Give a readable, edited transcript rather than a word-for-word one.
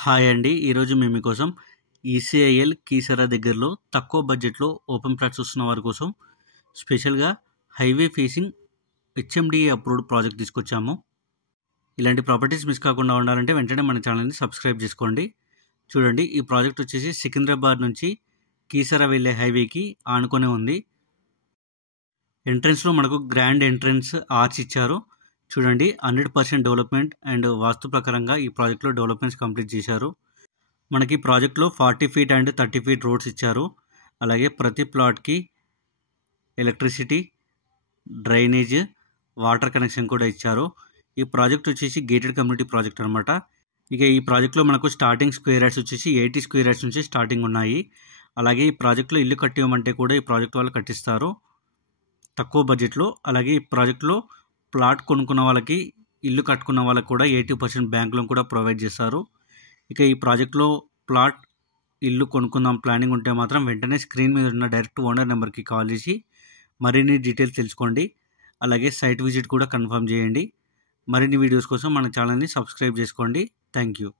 Hi అండి. ఈరోజు మేము మీకోసం ఈసీఐఎల్ కీసరా దగ్గరలో తక్కువ బడ్జెట్‌లో ఓపెన్ ఫ్లాట్స్ చూస్తున్న వారి కోసం స్పెషల్‌గా highway facing HMDA approved project తీసుకొచ్చాము. ఇలాంటి ప్రాపర్టీస్ మిస్ కాకుండా ఉండాలంటే వెంటనే మన ఛానల్‌ని సబ్స్క్రైబ్ చేసుకోండి. చూడండి, ఈ ప్రాజెక్ట్ వచ్చేసి సికింద్రాబాద్ నుంచి కీసరా వెళ్ళే హైవేకి ఆనుకునే ఉంది. ఎంట్రన్స్‌లో మనకు గ్రాండ్ ఎంట్రన్స్ ఆర్చ్ ఇచ్చారు. చూడండి, 100% డెవలప్మెంట్ అండ్ వాస్తు ప్రకారంగా ఈ ప్రాజెక్ట్‌లో డెవలప్మెంట్స్ కంప్లీట్ చేశారు. మనకి ప్రాజెక్ట్లో 40 ఫీట్ అండ్ 30 ఫీట్ రోడ్స్ ఇచ్చారు. అలాగే ప్రతి ప్లాట్కి ఎలక్ట్రిసిటీ, డ్రైనేజ్, వాటర్ కనెక్షన్ కూడా ఇచ్చారు. ఈ ప్రాజెక్ట్ వచ్చేసి గేటెడ్ కమ్యూనిటీ ప్రాజెక్ట్ అనమాట. ఇక ఈ ప్రాజెక్ట్లో మనకు స్టార్టింగ్ స్క్వేర్ యార్డ్స్ వచ్చేసి 80 స్క్వేర్ యార్డ్స్ నుంచి స్టార్టింగ్ ఉన్నాయి. అలాగే ఈ ప్రాజెక్ట్లో ఇల్లు కట్టివ్వమంటే కూడా ఈ ప్రాజెక్ట్ వాళ్ళు కట్టిస్తారు తక్కువ బడ్జెట్లో. అలాగే ఈ ప్రాజెక్ట్లో ప్లాట్ కొనుక్కున్న వాళ్ళకి, ఇల్లు కట్టుకున్న వాళ్ళకి కూడా 80% బ్యాంక్ లోన్ కూడా ప్రొవైడ్ చేస్తారు. ఇక ఈ ప్రాజెక్ట్లో ప్లాట్, ఇల్లు కొనుక్కుందాం ప్లానింగ్ ఉంటే మాత్రం వెంటనే స్క్రీన్ మీద ఉన్న డైరెక్ట్ ఓనర్ నెంబర్కి కాల్ చేసి మరిన్ని డీటెయిల్స్ తెలుసుకోండి. అలాగే సైట్ విజిట్ కూడా కన్ఫర్మ్ చేయండి. మరిన్ని వీడియోస్ కోసం మన ఛానల్ని సబ్స్క్రైబ్ చేసుకోండి. Thank you.